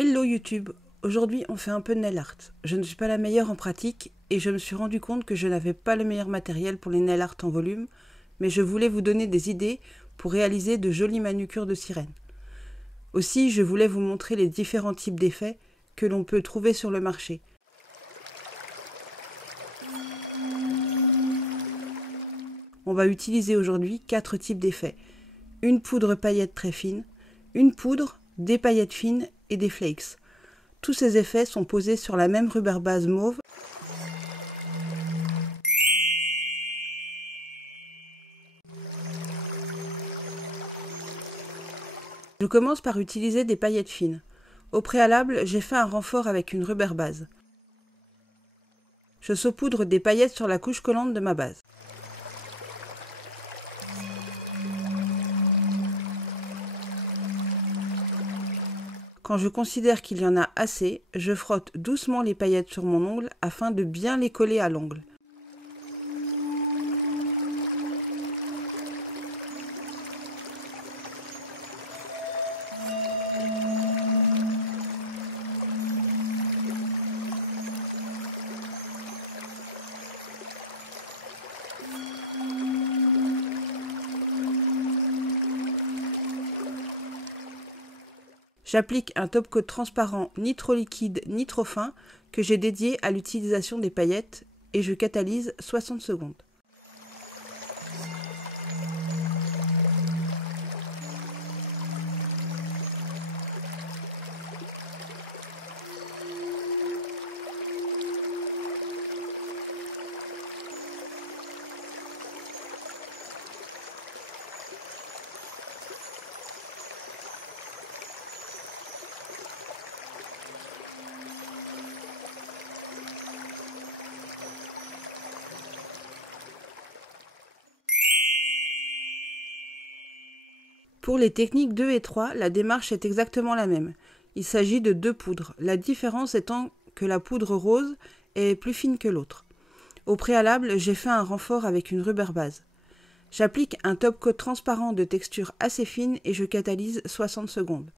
Hello YouTube, aujourd'hui on fait un peu de nail art. Je ne suis pas la meilleure en pratique et je me suis rendu compte que je n'avais pas le meilleur matériel pour les nail art en volume, mais je voulais vous donner des idées pour réaliser de jolies manucures de sirène. Aussi, je voulais vous montrer les différents types d'effets que l'on peut trouver sur le marché. On va utiliser aujourd'hui 4 types d'effets. Une poudre paillette très fine, une poudre, des paillettes fines et des flakes. Tous ces effets sont posés sur la même rubber base mauve. Je commence par utiliser des paillettes fines. Au préalable, j'ai fait un renfort avec une rubber base. Je saupoudre des paillettes sur la couche collante de ma base. Quand je considère qu'il y en a assez, je frotte doucement les paillettes sur mon ongle afin de bien les coller à l'ongle. J'applique un top coat transparent ni trop liquide ni trop fin que j'ai dédié à l'utilisation des paillettes et je catalyse 60 secondes. Pour les techniques 2 et 3, la démarche est exactement la même. Il s'agit de 2 poudres, la différence étant que la poudre rose est plus fine que l'autre. Au préalable, j'ai fait un renfort avec une rubber base. J'applique un top coat transparent de texture assez fine et je catalyse 60 secondes.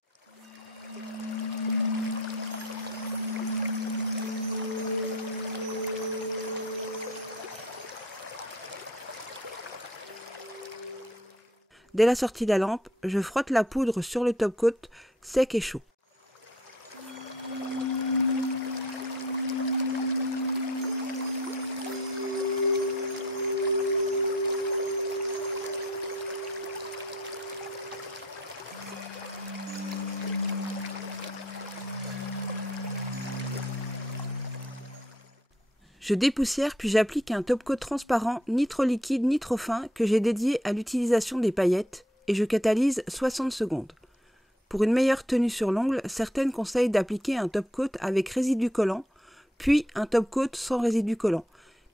Dès la sortie de la lampe, je frotte la poudre sur le top coat sec et chaud. Je dépoussière puis j'applique un top coat transparent ni trop liquide ni trop fin que j'ai dédié à l'utilisation des paillettes et je catalyse 60 secondes. Pour une meilleure tenue sur l'ongle, certaines conseillent d'appliquer un top coat avec résidu collant, puis un top coat sans résidu collant.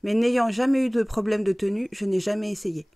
Mais n'ayant jamais eu de problème de tenue, je n'ai jamais essayé.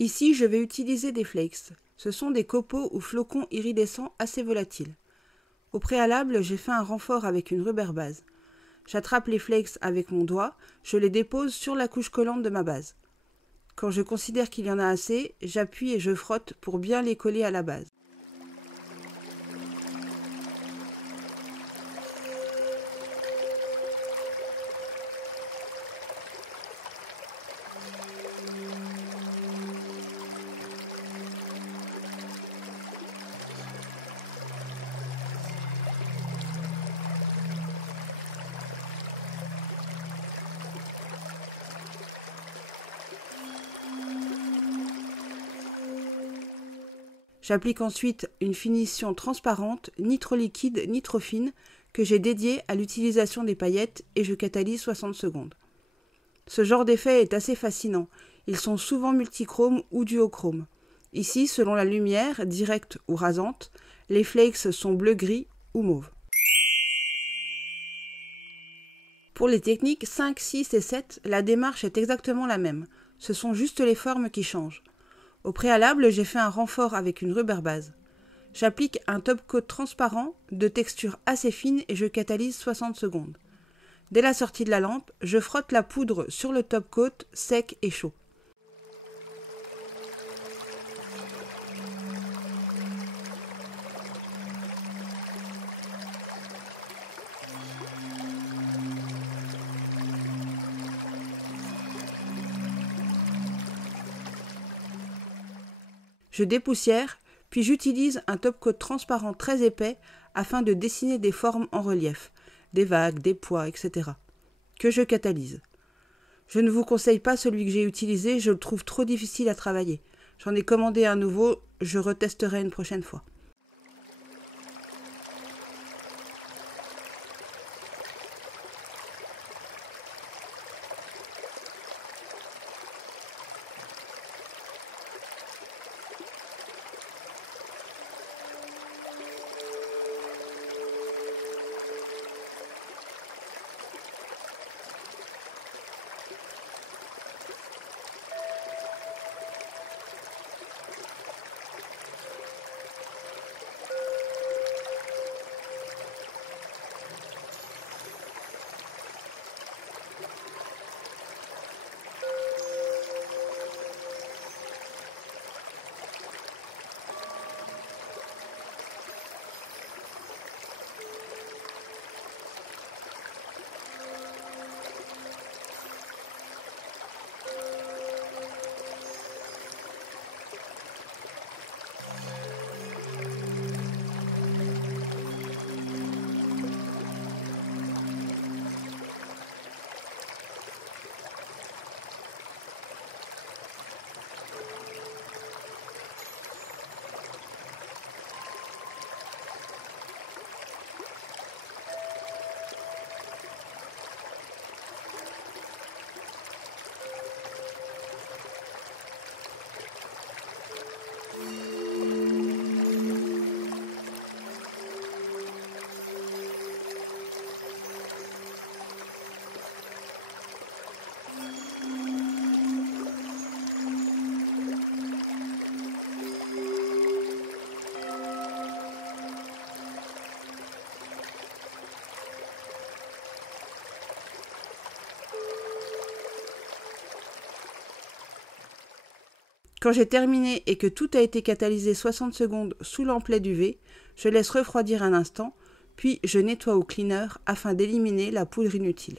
Ici, je vais utiliser des flakes. Ce sont des copeaux ou flocons iridescents assez volatiles. Au préalable, j'ai fait un renfort avec une rubber base. J'attrape les flakes avec mon doigt, je les dépose sur la couche collante de ma base. Quand je considère qu'il y en a assez, j'appuie et je frotte pour bien les coller à la base. J'applique ensuite une finition transparente, ni trop liquide ni trop fine, que j'ai dédiée à l'utilisation des paillettes et je catalyse 60 secondes. Ce genre d'effet est assez fascinant. Ils sont souvent multichromes ou duochromes. Ici, selon la lumière, directe ou rasante, les flakes sont bleu-gris ou mauve. Pour les techniques 5, 6 et 7, la démarche est exactement la même. Ce sont juste les formes qui changent. Au préalable, j'ai fait un renfort avec une rubber base. J'applique un top coat transparent de texture assez fine et je catalyse 60 secondes. Dès la sortie de la lampe, je frotte la poudre sur le top coat sec et chaud. Je dépoussière, puis j'utilise un top coat transparent très épais afin de dessiner des formes en relief, des vagues, des poids, etc., que je catalyse. Je ne vous conseille pas celui que j'ai utilisé, je le trouve trop difficile à travailler. J'en ai commandé un nouveau, je retesterai une prochaine fois. Quand j'ai terminé et que tout a été catalysé 60 secondes sous l'amplet d'UV, je laisse refroidir un instant, puis je nettoie au cleaner afin d'éliminer la poudre inutile.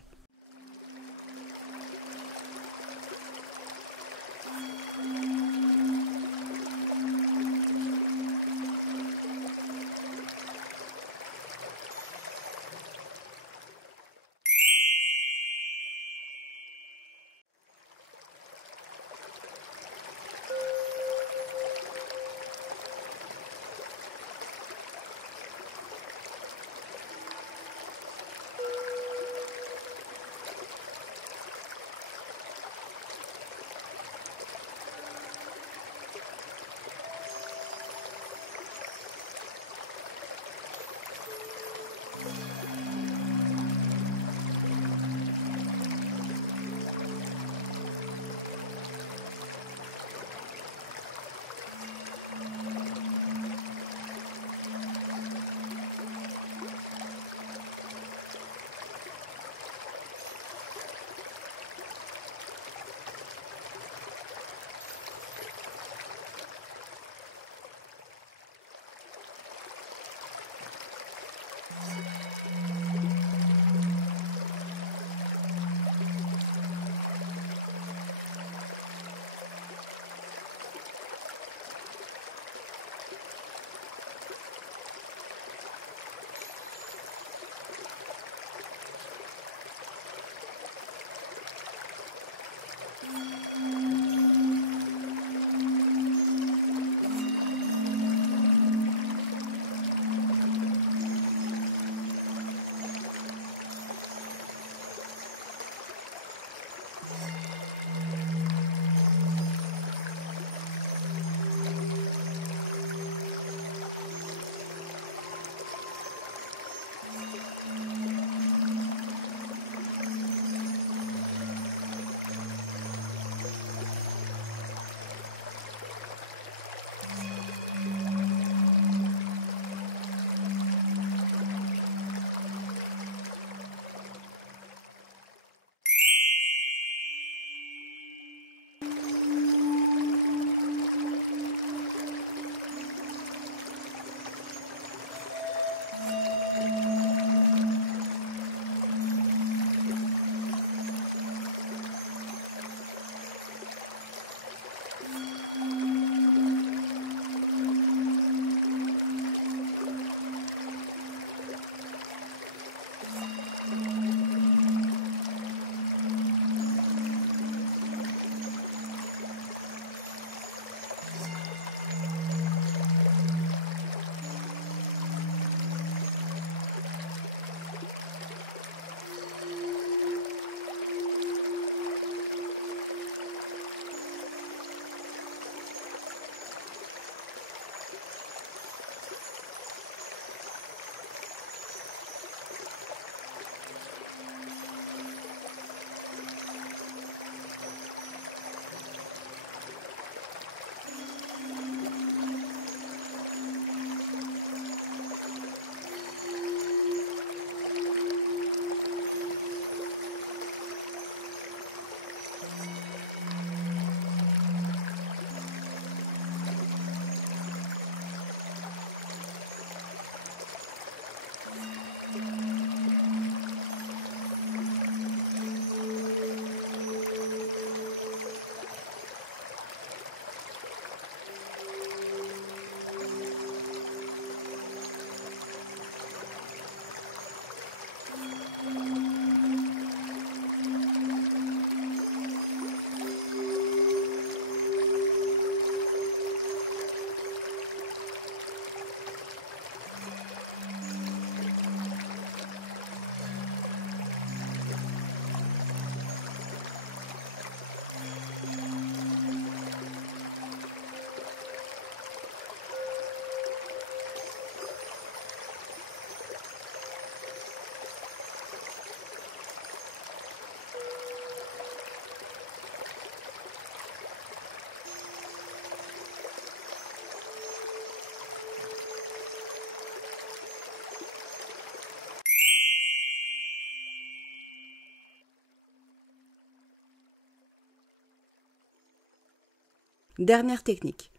Dernière technique.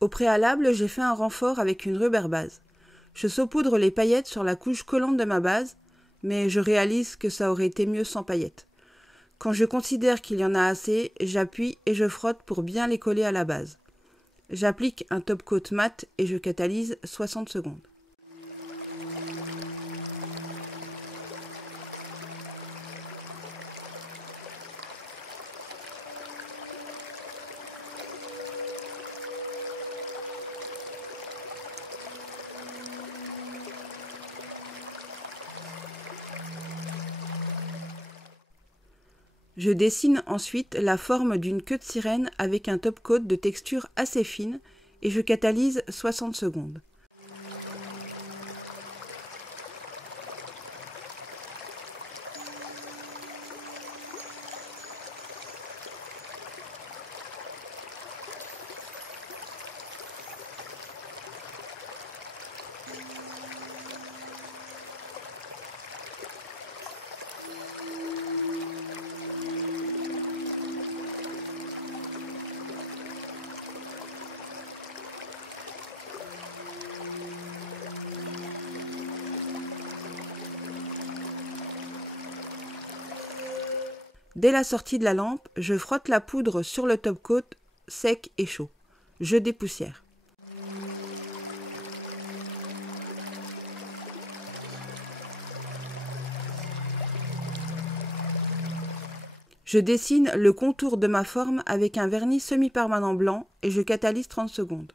Au préalable, j'ai fait un renfort avec une rubber base. Je saupoudre les paillettes sur la couche collante de ma base, mais je réalise que ça aurait été mieux sans paillettes. Quand je considère qu'il y en a assez, j'appuie et je frotte pour bien les coller à la base. J'applique un top coat mat et je catalyse 60 secondes. Je dessine ensuite la forme d'une queue de sirène avec un top coat de texture assez fine et je catalyse 60 secondes. Dès la sortie de la lampe, je frotte la poudre sur le top coat sec et chaud. Je dépoussière. Je dessine le contour de ma forme avec un vernis semi-permanent blanc et je catalyse 30 secondes.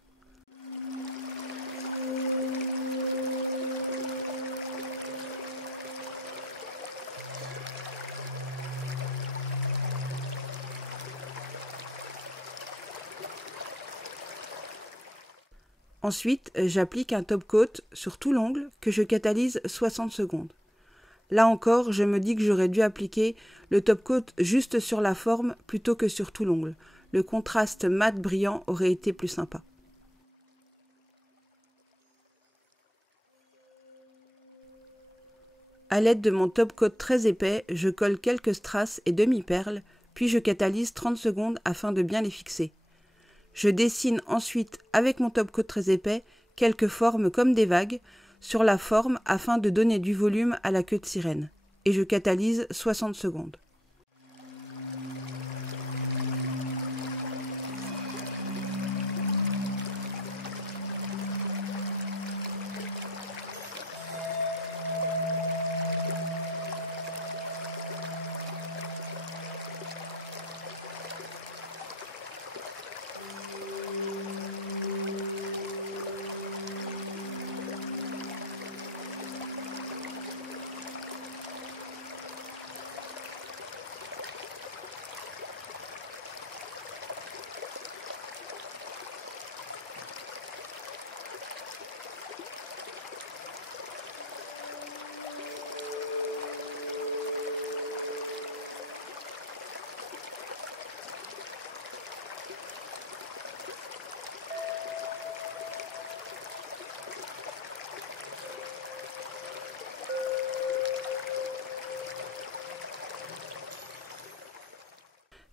Ensuite, j'applique un top coat sur tout l'ongle que je catalyse 60 secondes. Là encore, je me dis que j'aurais dû appliquer le top coat juste sur la forme plutôt que sur tout l'ongle. Le contraste mat brillant aurait été plus sympa. À l'aide de mon top coat très épais, je colle quelques strass et demi-perles, puis je catalyse 30 secondes afin de bien les fixer. Je dessine ensuite, avec mon top coat très épais, quelques formes comme des vagues sur la forme afin de donner du volume à la queue de sirène. Et je catalyse 60 secondes.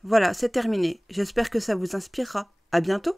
Voilà, c'est terminé. J'espère que ça vous inspirera. À bientôt!